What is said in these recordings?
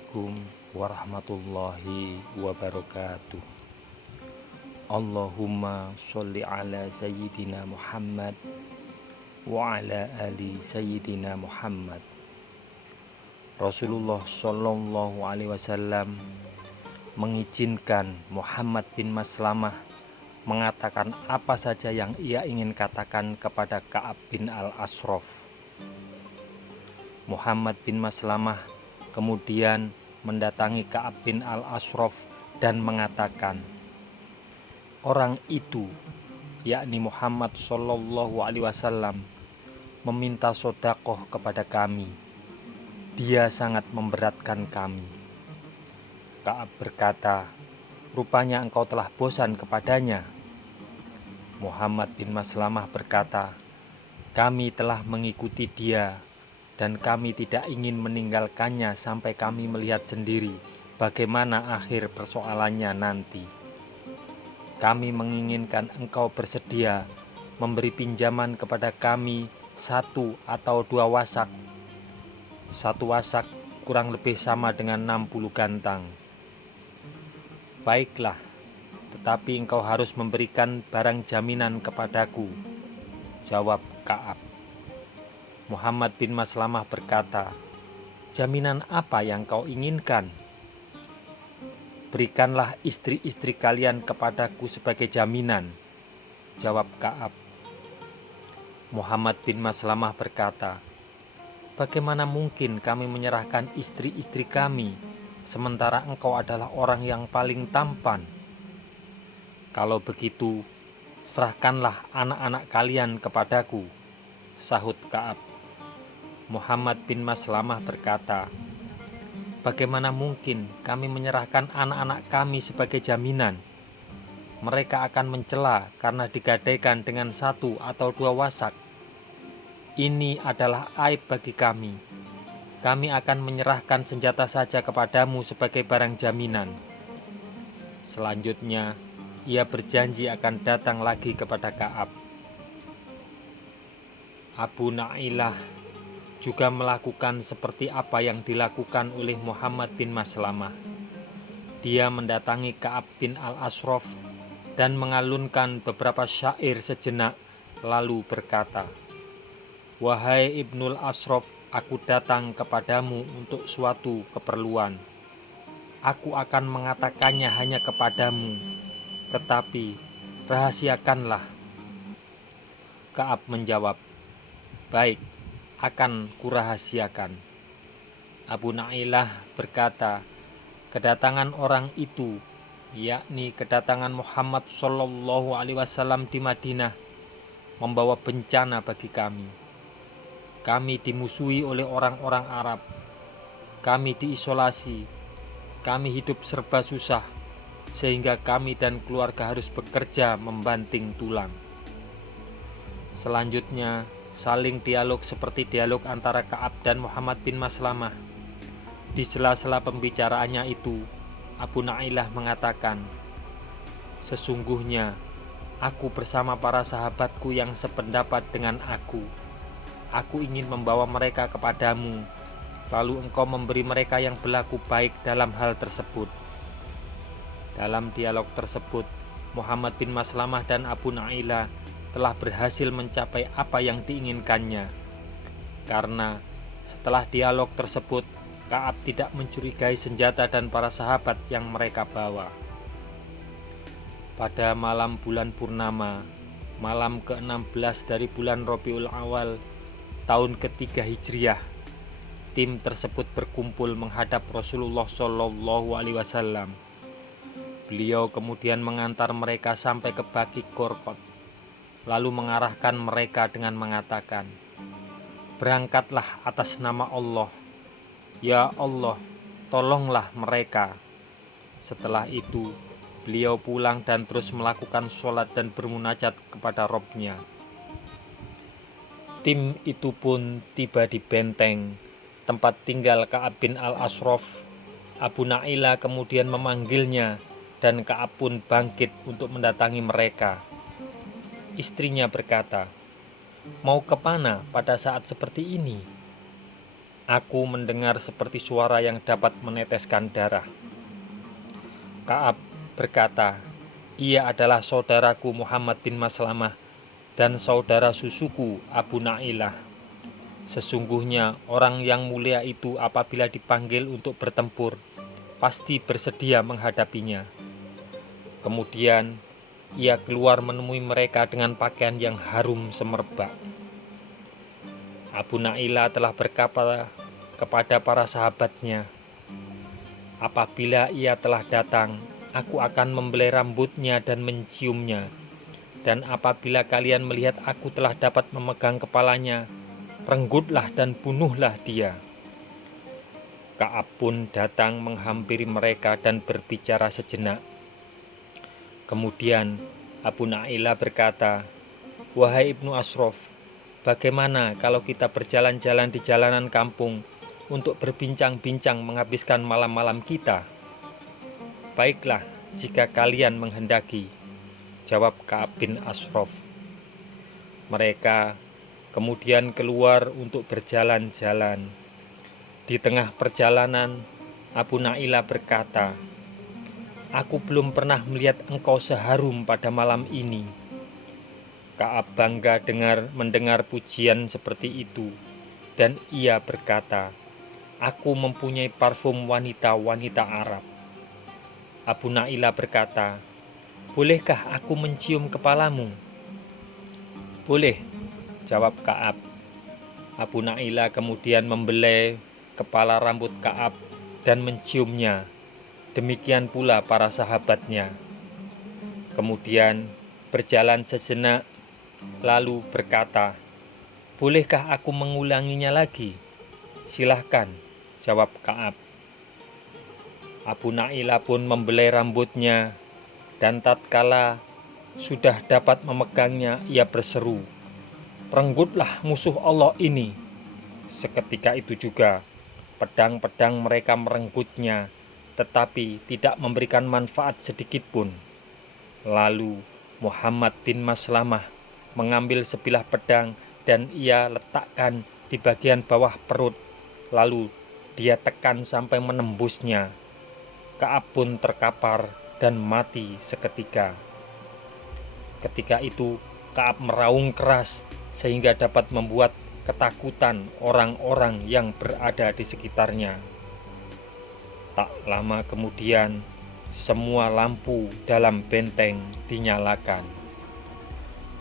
Assalamualaikum warahmatullahi wabarakatuh. Allahumma sholli ala sayyidina Muhammad wa ala ali sayyidina Muhammad. Rasulullah Shallallahu alaihi wasallam mengizinkan Muhammad bin Maslamah mengatakan apa saja yang ia ingin katakan kepada Ka'ab bin al-Ashraf. Muhammad bin Maslamah kemudian mendatangi Ka'ab bin al-Ashraf dan mengatakan, orang itu, yakni Muhammad Shallallahu alaihi wasallam, meminta sedekah kepada kami. Dia sangat memberatkan kami. Ka'ab berkata, rupanya engkau telah bosan kepadanya. Muhammad bin Maslamah berkata, kami telah mengikuti dia dan kami tidak ingin meninggalkannya sampai kami melihat sendiri bagaimana akhir persoalannya nanti. Kami menginginkan engkau bersedia memberi pinjaman kepada kami 1 atau 2 wasak. 1 wasak kurang lebih sama dengan 60 gantang. Baiklah, tetapi engkau harus memberikan barang jaminan kepadaku, jawab Ka'ab. Muhammad bin Maslamah berkata, jaminan apa yang kau inginkan? Berikanlah istri-istri kalian kepadaku sebagai jaminan, jawab Ka'ab. Muhammad bin Maslamah berkata, bagaimana mungkin kami menyerahkan istri-istri kami, sementara engkau adalah orang yang paling tampan? Kalau begitu, serahkanlah anak-anak kalian kepadaku, sahut Ka'ab. Muhammad bin Maslamah berkata, bagaimana mungkin kami menyerahkan anak-anak kami sebagai jaminan? Mereka akan mencela karena digadaikan dengan 1 atau 2 wasak. Ini adalah aib bagi kami. Kami akan menyerahkan senjata saja kepadamu sebagai barang jaminan. Selanjutnya, ia berjanji akan datang lagi kepada Ka'ab. Abu Na'ilah juga melakukan seperti apa yang dilakukan oleh Muhammad bin Maslamah. Dia mendatangi Ka'ab bin al-Ashraf dan mengalunkan beberapa syair sejenak, lalu berkata, wahai Ibnul Ashraf, aku datang kepadamu untuk suatu keperluan. Aku akan mengatakannya hanya kepadamu, tetapi rahasiakanlah. Ka'ab menjawab, baik, akan kurahasiakan. Abu Na'ilah berkata, kedatangan orang itu, yakni kedatangan Muhammad Shallallahu alaihi wasallam di Madinah, membawa bencana bagi kami. Kami dimusuhi oleh orang-orang Arab. Kami diisolasi. Kami hidup serba susah, sehingga kami dan keluarga harus bekerja membanting tulang. Selanjutnya, saling dialog seperti dialog antara Ka'ab dan Muhammad bin Maslamah. Di sela-sela pembicaraannya itu, Abu Na'ilah mengatakan, sesungguhnya aku bersama para sahabatku yang sependapat dengan aku. Aku ingin membawa mereka kepadamu, lalu engkau memberi mereka yang berlaku baik dalam hal tersebut. Dalam dialog tersebut, Muhammad bin Maslamah dan Abu Na'ilah telah berhasil mencapai apa yang diinginkannya. Karena setelah dialog tersebut, Ka'ab tidak mencurigai senjata dan para sahabat yang mereka bawa. Pada malam bulan purnama, malam ke-16 dari bulan Rabiul Awal, tahun ketiga Hijriah, tim tersebut berkumpul menghadap Rasulullah Shallallahu alaihi wasallam. Beliau kemudian mengantar mereka sampai ke Baqi Qorqod, lalu mengarahkan mereka dengan mengatakan, berangkatlah atas nama Allah. Ya Allah, tolonglah mereka. Setelah itu, beliau pulang dan terus melakukan sholat dan bermunajat kepada Rabb-Nya. Tim itu pun tiba di benteng, tempat tinggal Ka'ab bin al-Ashraf. Abu Na'ilah kemudian memanggilnya dan Ka'ab pun bangkit untuk mendatangi mereka. Istrinya berkata, mau kemana pada saat seperti ini? Aku mendengar seperti suara yang dapat meneteskan darah. Ka'ab berkata, ia adalah saudaraku Muhammad bin Maslamah dan saudara susuku Abu Na'ilah. Sesungguhnya orang yang mulia itu apabila dipanggil untuk bertempur, pasti bersedia menghadapinya. Kemudian ia keluar menemui mereka dengan pakaian yang harum semerbak. Abu Na'ilah telah berkata kepada para sahabatnya, apabila ia telah datang, aku akan membelai rambutnya dan menciumnya. Dan apabila kalian melihat aku telah dapat memegang kepalanya, renggutlah dan bunuhlah dia. Ka'ab pun datang menghampiri mereka dan berbicara sejenak. Kemudian Abu Na'ilah berkata, wahai Ibnu Ashraf, bagaimana kalau kita berjalan-jalan di jalanan kampung untuk berbincang-bincang menghabiskan malam-malam kita? Baiklah, jika kalian menghendaki, jawab Ka'ab bin Ashraf. Mereka kemudian keluar untuk berjalan-jalan. Di tengah perjalanan, Abu Na'ilah berkata, aku belum pernah melihat engkau seharum pada malam ini. Ka'ab bangga mendengar pujian seperti itu, dan ia berkata, aku mempunyai parfum wanita-wanita Arab. Abu Na'ilah berkata, bolehkah aku mencium kepalamu? Boleh, jawab Ka'ab. Abu Na'ilah kemudian membelai kepala rambut Ka'ab dan menciumnya. Demikian pula para sahabatnya. Kemudian berjalan sejenak, lalu berkata, bolehkah aku mengulanginya lagi? Silahkan, jawab Ka'ab. Abu Na'ilah pun membelai rambutnya, dan tatkala sudah dapat memegangnya, ia berseru, renggutlah musuh Allah ini. Seketika itu juga pedang-pedang mereka merenggutnya, tetapi tidak memberikan manfaat sedikit pun. Lalu Muhammad bin Maslamah mengambil sebilah pedang dan ia letakkan di bagian bawah perut, lalu dia tekan sampai menembusnya. Ka'ab pun terkapar dan mati seketika. Ketika itu Ka'ab meraung keras sehingga dapat membuat ketakutan orang-orang yang berada di sekitarnya. Tak lama kemudian, semua lampu dalam benteng dinyalakan.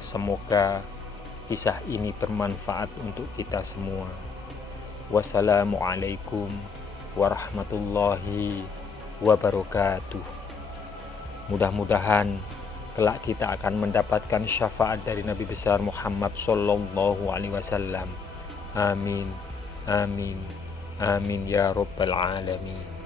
Semoga kisah ini bermanfaat untuk kita semua. Wassalamualaikum warahmatullahi wabarakatuh. Mudah-mudahan kelak kita akan mendapatkan syafaat dari Nabi besar Muhammad sallallahu alaihi wasallam. Amin, amin, amin ya rabbal alamin.